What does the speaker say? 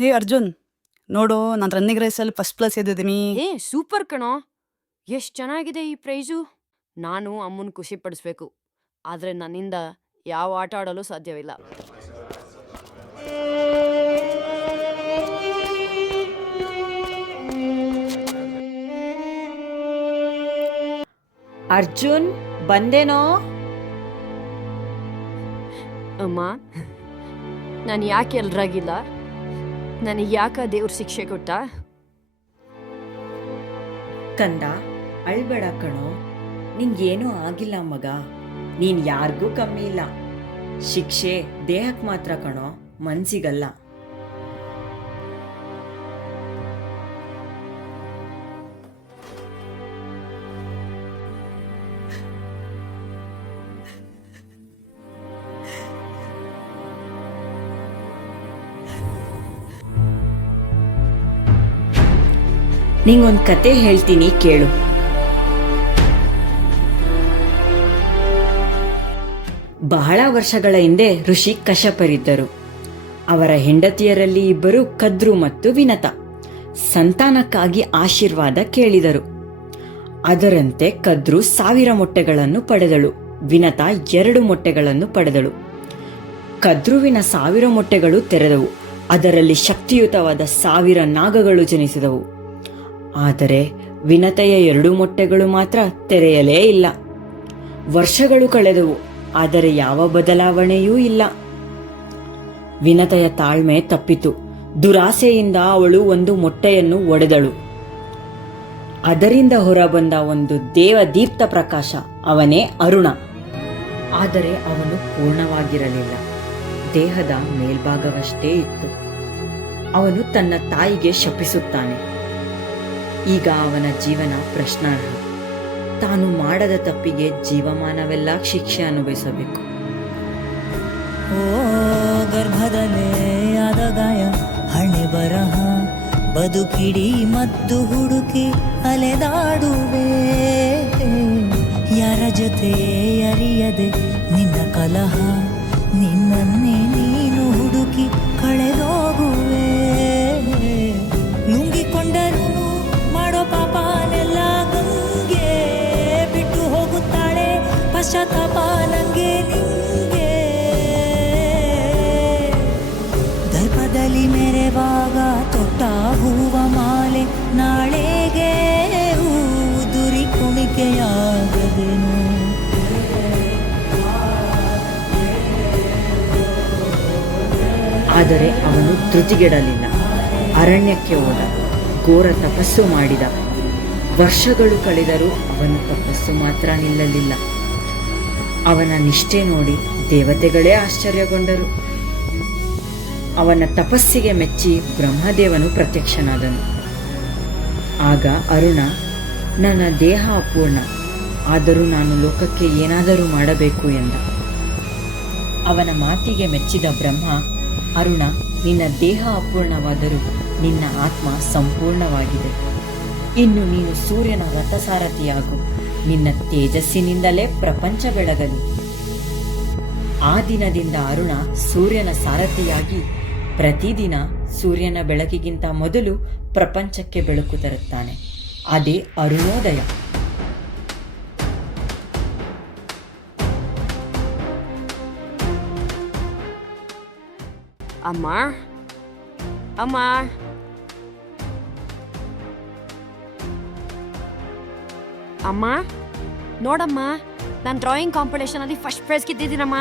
ಹೇ ಅರ್ಜುನ್ ನೋಡು ನಾನು ರನ್ನಿಂಗ್ ರೇಸಲ್ಲಿ ಫಸ್ಟ್ ಪ್ಲಸ್ ಎದ್ದಿದ್ದೀನಿ ಏ ಸೂಪರ್ ಕಣೋ. ಎಷ್ಟು ಚೆನ್ನಾಗಿದೆ ಈ ಪ್ರೈಸು ನಾನು ಅಮ್ಮನ ಖುಷಿ ಪಡಿಸ್ಬೇಕು. ಆದರೆ ನನ್ನಿಂದ ಯಾವ ಆಟ ಆಡಲು ಸಾಧ್ಯವಿಲ್ಲ. ಅರ್ಜುನ್ ಬಂದೇನೋ? ಅಮ್ಮ ನಾನು ಯಾಕೆ ಎಲ್ರಾಗಿಲ್ಲ? ನನಗೆ ಯಾಕೆ ದೇವ್ರ ಶಿಕ್ಷೆ ಕೊಟ್ಟ? ಕಂದ ಅಳ್ಬೇಡ ಕಣೋ, ನಿನ್ಗೇನೂ ಆಗಿಲ್ಲ ಮಗ. ನೀನ್ ಯಾರಿಗೂ ಕಮ್ಮಿ ಇಲ್ಲ. ಶಿಕ್ಷೆ ದೇಹಕ್ಕೆ ಮಾತ್ರ ಕಣೋ, ಮನ್ಸಿಗಲ್ಲ. ನಿಂಗೊಂದ್ ಕತೆ ಹೇಳ್ತೀನಿ ಕೇಳು. ಬಹಳ ವರ್ಷಗಳ ಹಿಂದೆ ಋಷಿ ಕಶಪರಿದ್ದರು ಅವರ ಹೆಂಡತಿಯರಲ್ಲಿ ಇಬ್ಬರು ಕದ್ರು ಮತ್ತು ವಿನತ. ಸಂತಾನಕ್ಕಾಗಿ ಆಶೀರ್ವಾದ ಕೇಳಿದರು. ಅದರಂತೆ ಕದ್ರು ಸಾವಿರ ಮೊಟ್ಟೆಗಳನ್ನು ಪಡೆದಳು. ವಿನತ ಎರಡು ಮೊಟ್ಟೆಗಳನ್ನು ಪಡೆದಳು. ಕದ್ರುವಿನ ಸಾವಿರ ಮೊಟ್ಟೆಗಳು ತೆರೆದವು. ಅದರಲ್ಲಿ ಶಕ್ತಿಯುತವಾದ ಸಾವಿರ ನಾಗಗಳು ಜನಿಸಿದವು. ಆದರೆ ವಿನತೆಯ ಎರಡು ಮೊಟ್ಟೆಗಳು ಮಾತ್ರ ತೆರೆಯಲೇ ಇಲ್ಲ. ವರ್ಷಗಳು ಕಳೆದವು, ಆದರೆ ಯಾವ ಬದಲಾವಣೆಯೂ ಇಲ್ಲ. ವಿನತೆಯ ತಾಳ್ಮೆ ತಪ್ಪಿತು. ದುರಾಸೆಯಿಂದ ಅವಳು ಒಂದು ಮೊಟ್ಟೆಯನ್ನು ಒಡೆದಳು. ಅದರಿಂದ ಹೊರಬಂದ ಒಂದು ದೇವದೀಪ್ತ ಪ್ರಕಾಶ, ಅವನೇ ಅರುಣ. ಆದರೆ ಅವನು ಪೂರ್ಣವಾಗಿರಲಿಲ್ಲ. ದೇಹದ ಮೇಲ್ಭಾಗವಷ್ಟೇ ಇತ್ತು. ಅವನು ತನ್ನ ತಾಯಿಗೆ ಶಪಿಸುತ್ತಾನೆ. ಈಗ ಅವನ ಜೀವನ ಪ್ರಶ್ನಾರ್ಹ. ತಾನು ಮಾಡದ ತಪ್ಪಿಗೆ ಜೀವಮಾನವೆಲ್ಲ ಶಿಕ್ಷೆ ಅನುಭವಿಸಬೇಕು. ಓ ಆದ ಗಾಯ, ಹಣೆ ಬರಹ, ಬದುಕಿಡಿ ಮತ್ತು ಹುಡುಕಿ ಅಲೆದಾಡುವೆ. ಯಾರ ಜೊತೆ ಅರಿಯದೆ ನಿನ್ನ ಕಲಹ, ನಿನ್ನನ್ನೇ ನೀನು ಹುಡುಕಿ ಕಳೆದೋಗುವೆ. ಮೆರೆವಾಗ ತೊಟ್ಟ ಹೂವ ಮಾಲೆ ನಾಳೆಗೆ ಉದುರಿ ಕುಣಿಕೆಯಾಗದೆನು. ಆದರೆ ಅವನು ಧೃತಿಗೆಡಲಿಲ್ಲ ಅರಣ್ಯಕ್ಕೆ ಹೋದ. ಘೋರ ತಪಸ್ಸು ಮಾಡಿದ. ವರ್ಷಗಳು ಕಳೆದರೂ ಅವನ ತಪಸ್ಸು ಮಾತ್ರ ನಿಲ್ಲಲಿಲ್ಲ. ಅವನ ನಿಷ್ಠೆ ನೋಡಿ ದೇವತೆಗಳೇ ಆಶ್ಚರ್ಯಗೊಂಡರು. ಅವನ ತಪಸ್ಸಿಗೆ ಮೆಚ್ಚಿ ಬ್ರಹ್ಮದೇವನು ಪ್ರತ್ಯಕ್ಷನಾದನು. ಆಗ ಅರುಣ, ನನ್ನ ದೇಹ ಅಪೂರ್ಣ, ಆದರೂ ನಾನು ಲೋಕಕ್ಕೆ ಏನಾದರೂ ಮಾಡಬೇಕು ಎಂದ. ಅವನ ಮಾತಿಗೆ ಮೆಚ್ಚಿದ ಬ್ರಹ್ಮ, ಅರುಣ, ನಿನ್ನ ದೇಹ ಅಪೂರ್ಣವಾದರೂ ನಿನ್ನ ಆತ್ಮ ಸಂಪೂರ್ಣವಾಗಿದೆ. ಇನ್ನು ನೀನು ಸೂರ್ಯನ ರಥಸಾರಥಿಯಾಗು, ನಿನ್ನ ತೇಜಸ್ಸಿನಿಂದಲೇ ಪ್ರಪಂಚ ಬೆಳಗಲಿ. ಆ ದಿನದಿಂದ ಅರುಣ ಸೂರ್ಯನ ಸಾರಥಿಯಾಗಿ ಪ್ರತಿದಿನ ಸೂರ್ಯನ ಬೆಳಕಿಗಿಂತ ಮೊದಲು ಪ್ರಪಂಚಕ್ಕೆ ಬೆಳಕು ತರುತ್ತಾನೆ. ಅದೇ ಅರುಣೋದಯ. ಅಮ್ಮ ಅಮ್ಮ. ಅಮ್ಮ, ನೋಡಮ್ಮ, ನಾನು ಡ್ರಾಯಿಂಗ್ ಕಾಂಪಿಟೇಷನಲ್ಲಿ ಫಸ್ಟ್ ಪ್ರೈಸ್ ಗೆದ್ದಿದ್ದೀನಮ್ಮ.